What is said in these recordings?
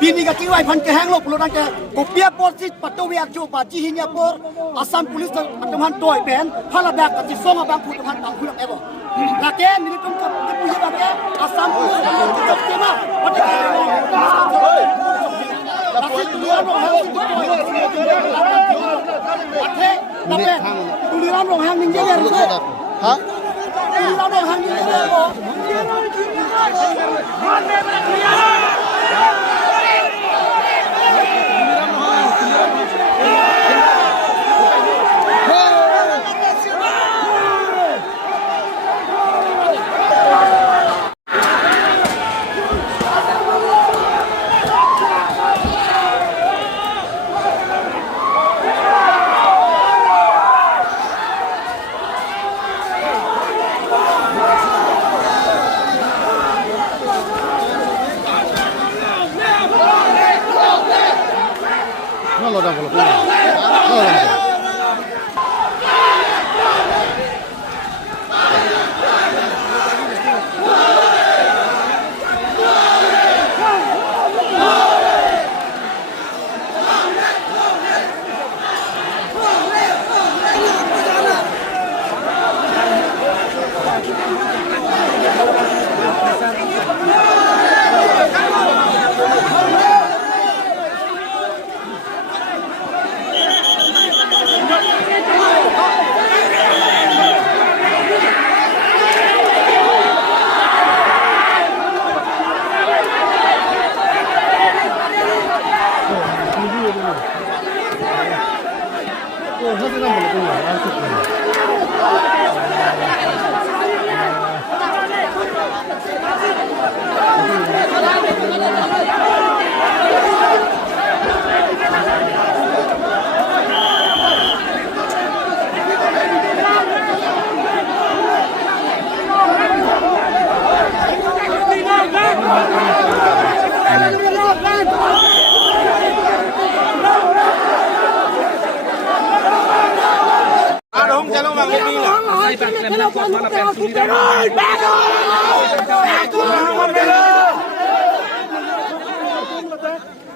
Bini kaki wai pan kehang lo puluh nangke kopiah porsi patowi akju paji hinya por asam polis teman toy pen phala dak kaki songa bang put teman tak kulang ebo lake mini tum kap puji bangke asam polis tak tema otak lake tuliran lo hang lake tuliran lo hang ninja ya ha tuliran lo hang ninja ya lo da bolo ko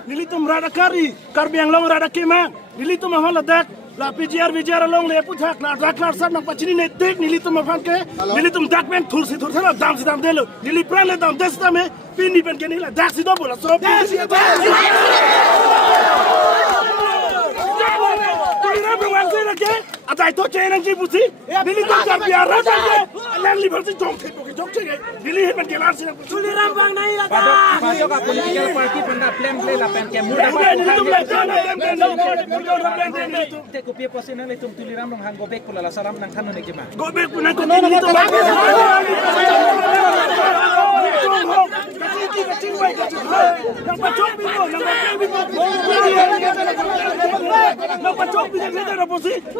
Nilitum radakari, karbiang long radakima, nilitum mahal ladak, la PGR long le puthak, la raklar sab nak pachini netik, nilitum mahal ke, nilitum dakmen thursi la dam si dam delo, nilipran le dam desta me, pini pen ke nila dak si do bola, so Atai to chain ji busi, nili to karbiang radakke, alang li bharsi jong the poke jong che, nili he pen ke lar si na chuli ram bang nahi lata. Pasok ka political party panda plan play la pen ke muda te kopia position le tum tuliram nong hang gobek kula la salam nang kanu ne ke ma. Gobek punan ko nili to ba.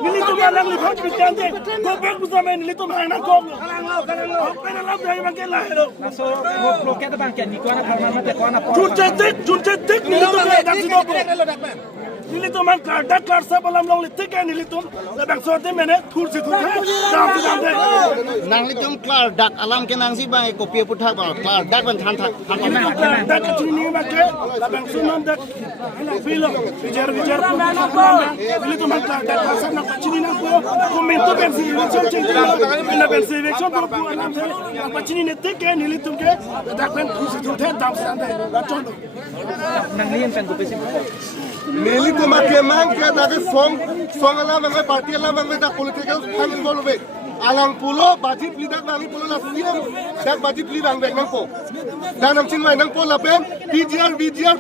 Nilito malang lipat bigante, gobek busame nilito mahana kong. Pera lab dai bangke lahero. So bloke ta bang ke ni ko na pharma mate ko na Chunchetik nilito ke dak sidopo. Nilito man dak kar sa balam long litik ke nilito. Labang sorte mene thursi dam de. nang li tum klar dak alam ke nang si bang ko pia puthak ba klar dak ban than Dak chini ma ke labang sunan dak. Filo vijar nilito man dak sa na chini na ko komento pensi election chenti na pensi election ko pu alam se pachini netik ke nilito ke dak ben thursi dam de. Latondo. nang lien pen kopesi Nili to makemang ke daga song ala mangai party ala mangai da political time involve alang pulo budget lidak nang pulo la siam dak budget lidang bek nang po danam chinwai nang po la pen PGR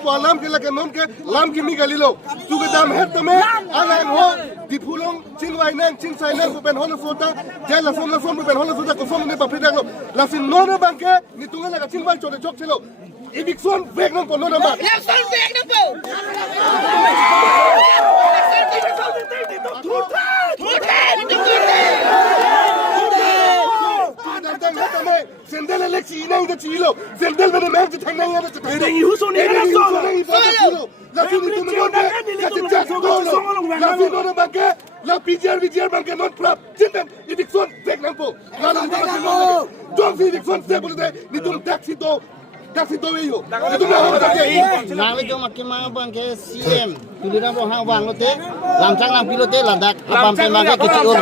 po alam ke la ke non ke lam ki mi galilo tu ke dam het tame alang ho di pulong chinwai nang chin sai nang po pen hono sota jela som po pen hono sota ko som ne pa peda lo la sin no no banke ni tunga la chinwai chode chok chelo Ibikson bek nang po no no ba Election bek nang po. Sendel eleksi inang da chilo sendel bene mer thang nang ya ta Ere ihu so ni na so. la fin tu me bonde ka cha la fin no banke la PGR banke non prap jinden Ibikson bek nang po la na ba dom fi Ibikson se bole ni tum taxi to yo ni tum na nang li tum akima bang ke CM tuliram ro hang wang lo te lam chang lam pilote la dak apam pe ma ke kichur